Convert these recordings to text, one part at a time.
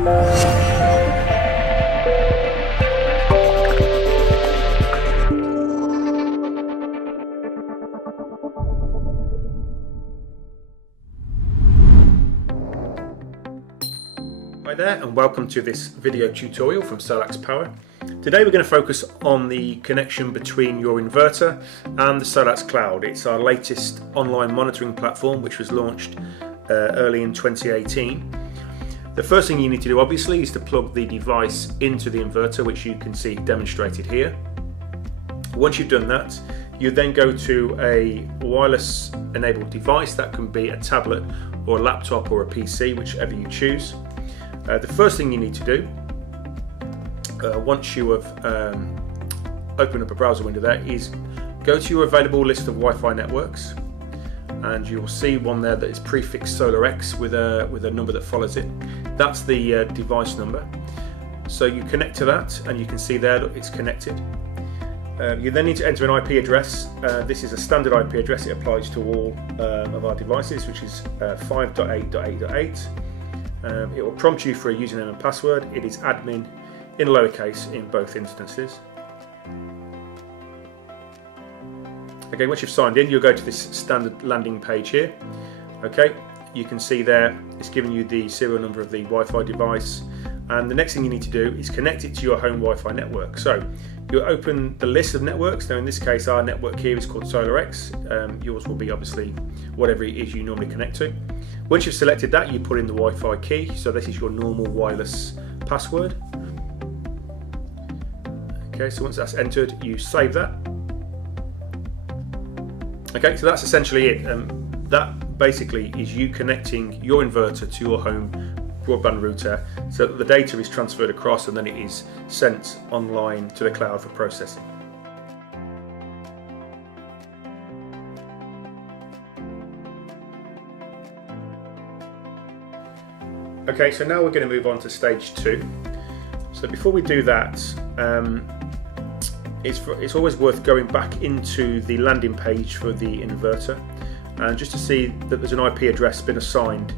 Hi there, and welcome to this video tutorial from SolaX Power. Today we're going to focus on the connection between your inverter and the SolaX Cloud. It's our latest online monitoring platform which was launched early in 2018. The first thing you need to do obviously is to plug the device into the inverter, which you can see demonstrated here. Once you've done that, you then go to a wireless enabled device. That can be a tablet or a laptop or a PC, whichever you choose. The first thing you need to do, once you have opened up a browser window there, is go to your available list of Wi-Fi networks, and you'll see one there that is prefixed SolaX with a number that follows it. That's the device number. So you connect to that, and you can see there that it's connected. You then need to enter an IP address. This is a standard IP address. It applies to all of our devices, which is 5.8.8.8. It will prompt you for a username and password. It is admin in lowercase in both instances. Okay, once you've signed in, you'll go to this standard landing page here. Okay, you can see there it's giving you the serial number of the Wi-Fi device, and the next thing you need to do is connect it to your home Wi-Fi network. So you'll open the list of networks. Now in this case our network here is called SolaX. Yours will be obviously whatever it is you normally connect to. Once you've selected that, you put in the Wi-Fi key. So this is your normal wireless password. Okay, so once that's entered, you save that. Okay, so that's essentially it. That basically is you connecting your inverter to your home broadband router so that the data is transferred across and then it is sent online to the cloud for processing. Okay, so now we're going to move on to stage 2. So before we do that, it's always worth going back into the landing page for the inverter, and just to see that there's an IP address been assigned.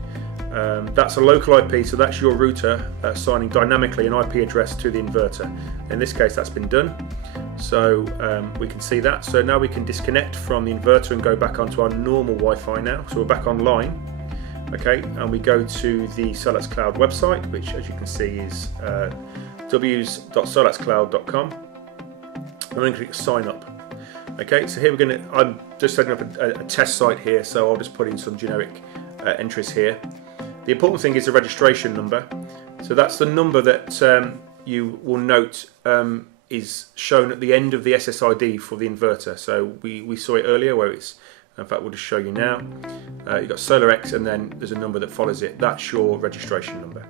That's a local IP, so that's your router assigning dynamically an IP address to the inverter. In this case that's been done, so we can see that. So now we can disconnect from the inverter and go back onto our normal Wi-Fi now. So we're back online. Okay, and we go to the SolaX Cloud website, which as you can see is www.solaxcloud.com. I'm going to click sign up. Okay, so here I'm just setting up a test site here, so I'll just put in some generic entries here. The important thing is the registration number. So that's the number that you will note is shown at the end of the SSID for the inverter. So we saw it earlier where it's, in fact we'll just show you now. You've got SolaX and then there's a number that follows it. That's your registration number.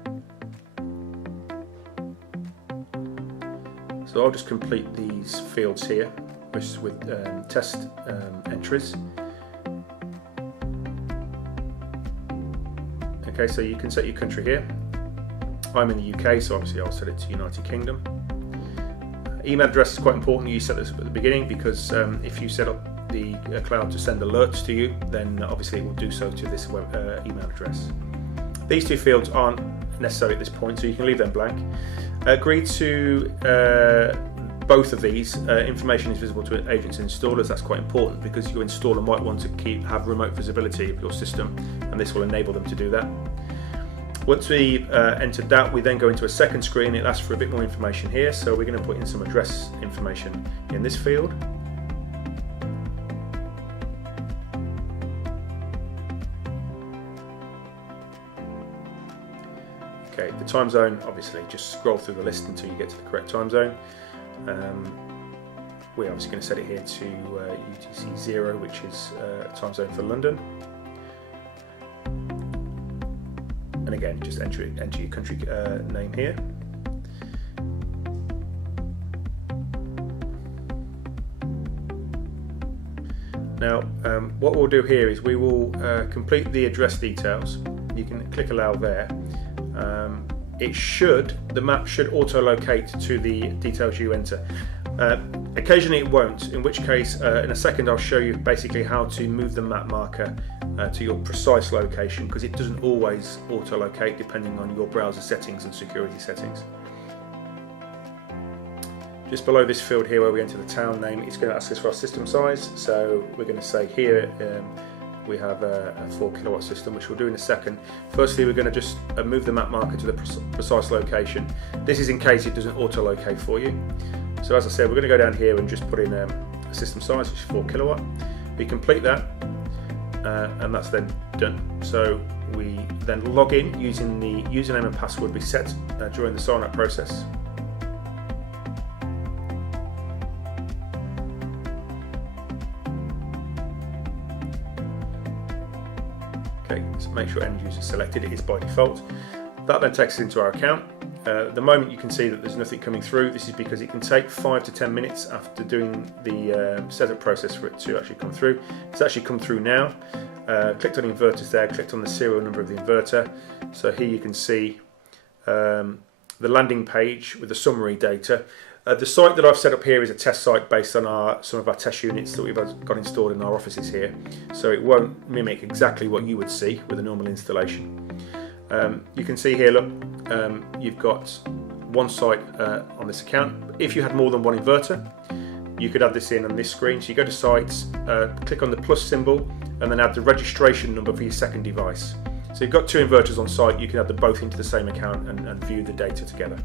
So I'll just complete these fields here with test entries. Okay, so you can set your country here. I'm in the UK, so obviously I'll set it to United Kingdom. Email address is quite important. You set this up at the beginning because if you set up the cloud to send alerts to you, then obviously it will do so to this email address. These two fields aren't necessary at this point, so you can leave them blank. Agree to both of these. Information is visible to agents and installers. That's quite important because your installer might want to have remote visibility of your system, and this will enable them to do that. Once we entered that, we then go into a second screen. It asks for a bit more information here, so we're going to put in some address information in this field. Okay, the time zone, obviously just scroll through the list until you get to the correct time zone. We're obviously going to set it here to UTC 0, which is time zone for London. And again, just enter your country name here. Now, what we'll do here is we will complete the address details. You can click allow there. The map should auto-locate to the details you enter. Occasionally it won't, in which case in a second I'll show you basically how to move the map marker to your precise location, because it doesn't always auto-locate depending on your browser settings and security settings. Just below this field here where we enter the town name, it's going to ask us for our system size, so we're going to say here we have a 4 kilowatt system, which we'll do in a second. Firstly, we're going to just move the map marker to the precise location. This is in case it doesn't auto-locate for you. So as I said, we're going to go down here and just put in a system size, which is 4 kilowatt. We complete that, and that's then done. So we then log in using the username and password we set during the sign up process. Okay, so make sure end user is selected, it is by default. That then takes us into our account. The moment you can see that there's nothing coming through, this is because it can take 5 to 10 minutes after doing the setup process for it to actually come through. It's actually come through now. Clicked on inverters there, clicked on the serial number of the inverter. So here you can see the landing page with the summary data. The site that I've set up here is a test site based on some of our test units that we've got installed in our offices here. So it won't mimic exactly what you would see with a normal installation. You can see here, look, you've got one site on this account. If you had more than one inverter, you could add this in on this screen. So you go to sites, click on the plus symbol, and then add the registration number for your second device. So you've got 2 inverters on site, you can add them both into the same account and view the data together.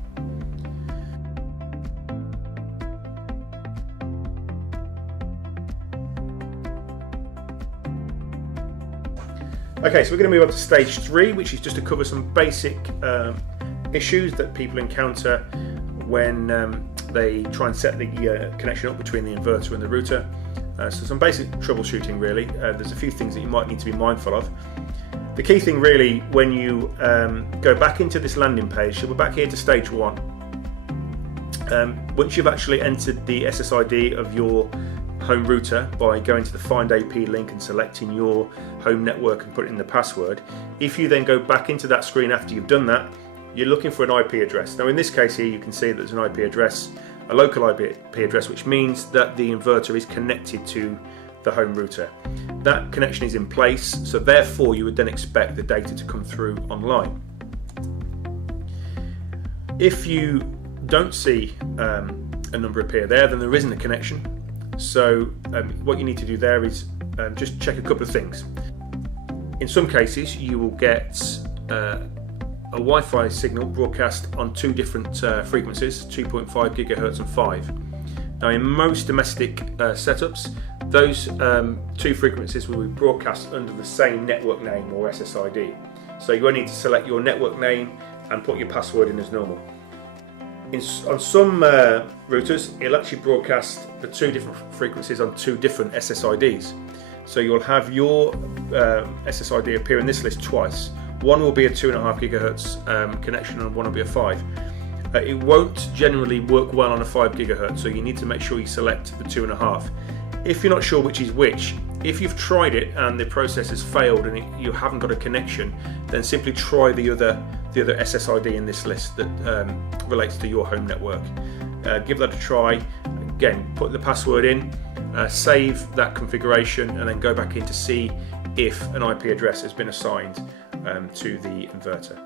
Okay, so we're going to move on to stage 3, which is just to cover some basic issues that people encounter when they try and set the connection up between the inverter and the router. So some basic troubleshooting really. There's a few things that you might need to be mindful of. The key thing really, when you go back into this landing page, so we're back here to stage 1. Once you've actually entered the SSID of your home router by going to the Find AP link and selecting your home network and putting in the password, if you then go back into that screen after you've done that, you're looking for an IP address. Now in this case here you can see that there's an IP address, a local IP address, which means that the inverter is connected to the home router. That connection is in place, so therefore you would then expect the data to come through online. If you don't see a number appear there, then there isn't a connection. So what you need to do there is just check a couple of things. In some cases you will get a Wi-Fi signal broadcast on 2 different frequencies, 2.5 gigahertz and 5. Now in most domestic setups, those 2 frequencies will be broadcast under the same network name or SSID. So you only need to select your network name and put your password in as normal. On some routers, it'll actually broadcast the 2 different frequencies on 2 different SSIDs. So you'll have your SSID appear in this list twice. One will be a 2.5 gigahertz connection and one will be a 5. It won't generally work well on a 5 gigahertz, so you need to make sure you select the 2.5. If you're not sure which is which, if you've tried it and the process has failed and you haven't got a connection, then simply try the other SSID in this list that relates to your home network. Give that a try. Again, put the password in, save that configuration, and then go back in to see if an IP address has been assigned to the inverter.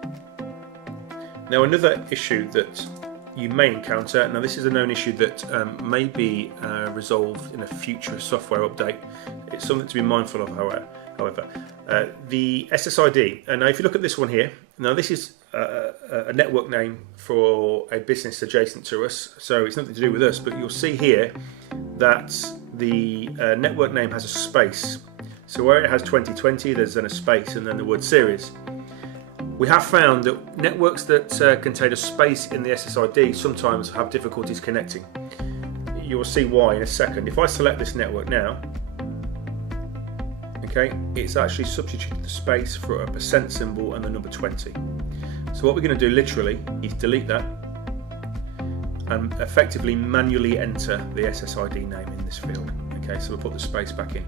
Now another issue that you may encounter, now this is a known issue that may be resolved in a future software update. It's something to be mindful of, however. The SSID, and now if you look at this one here, now this is a network name for a business adjacent to us, so it's nothing to do with us, but you'll see here that the network name has a space. So where it has 2020, there's then a space and then the word series. We have found that networks that contain a space in the SSID sometimes have difficulties connecting. You will see why in a second. If I select this network now, okay, it's actually substituted the space for a % symbol and the number 20. So what we're going to do literally is delete that and effectively manually enter the SSID name in this field. Okay, so we'll put the space back in.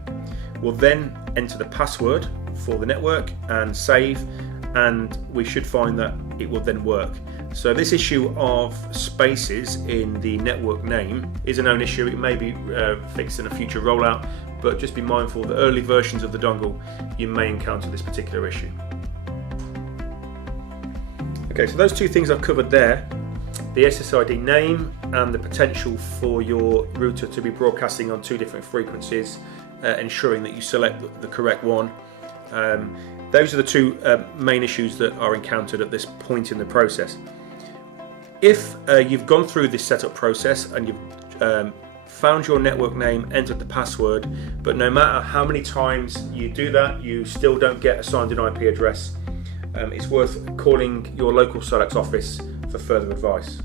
We'll then enter the password for the network and save, and we should find that it will then work. So this issue of spaces in the network name is a known issue. It may be fixed in a future rollout, but just be mindful that early versions of the dongle you may encounter this particular issue. Okay, so those two things I've covered there, the SSID name and the potential for your router to be broadcasting on two different frequencies, ensuring that you select the correct one. Those are the two main issues that are encountered at this point in the process. If you've gone through this setup process and you've found your network name, entered the password, but no matter how many times you do that, you still don't get a signed in IP address, it's worth calling your local SolaX office for further advice.